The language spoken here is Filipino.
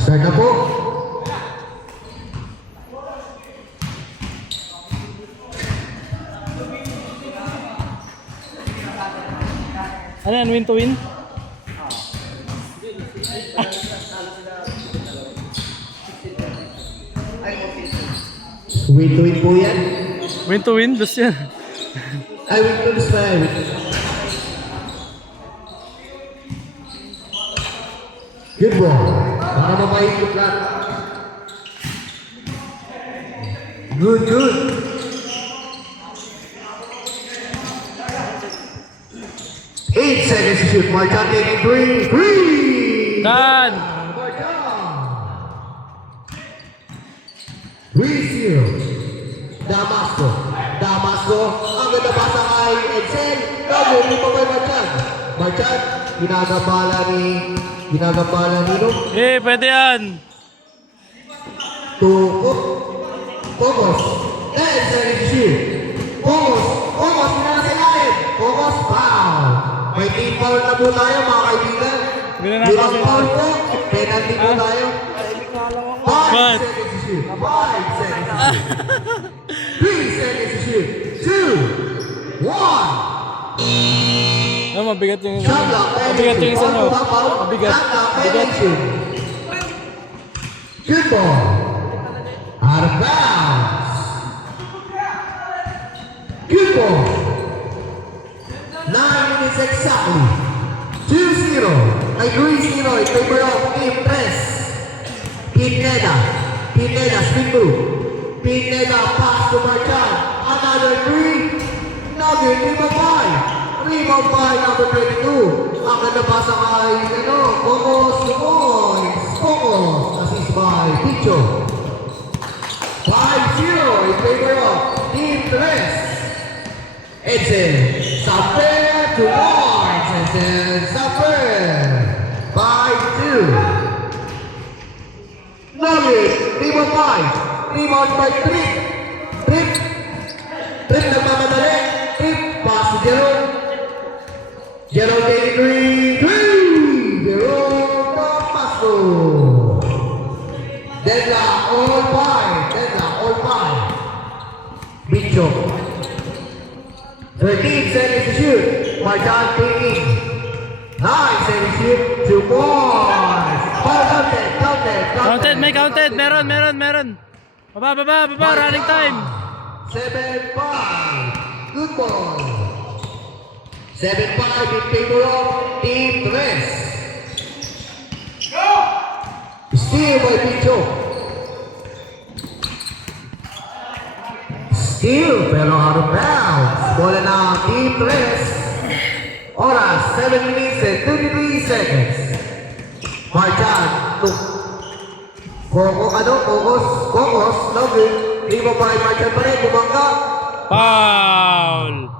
Start na po. Ano yan? Win to win? Win to win po yan. Win to win? Das yan. Ay, win to lose pa yan. Good ball. Para mapaikot lang. Good, good. Eight seconds to shoot. Marjan taking three. Done! Marjan. 3-0. Damasco. Damasco. Ang ganda basa kay Edsel. Kamo, hindi pa kay Marjan. Marjan, ginagambala ni Nino. Pwede yan! Pogos. 10 seconds to shoot. Pogos, pinakasilain. Pogos, foul. May team foul na po tayo, mga kaibigan. Bilang foul po, penalty po tayo. 5 seconds to shoot. 5 seconds to shoot. 3 seconds to shoot. 2, 1. Mabigat yung Shot clock. mabigat yung isa nyo. Mabigat. Mabigat. Good ball. Out of bounds. Good ball. 9 minutes exactly. 2-0. Ay 3-0 in favor of Team Tres. Pineda. Spin move. Pineda pass to Marjan. Another 3. Another rebound by number 22. Ang ganda pasa kay Pogos. Assist by Picho. 5-0 in favor of Team Tres. Edsel. Saper to Lawrence. Edsel. Saper. 5-2. Nugget. Rebound by Trip. Trip nagmamadali. Trip. Pass to Jerome. Jerome taking 3. Jerome Damasco. Deadlock all 5. Bicho. 13 seconds to shoot. Marjan taking 9 seconds to shoot. 2 points. Counted. May counted. Meron. Baba. Running time. 7-5. Good ball. 7-5 in favor of Team Tres. Steal by Picho. Steal pero out of bounds. Bola na Team Tres. Oras 7 minutes and 33 seconds. Marjan. Pogos. Login. Lima by Marjan pa rin. Bumangga. Foul!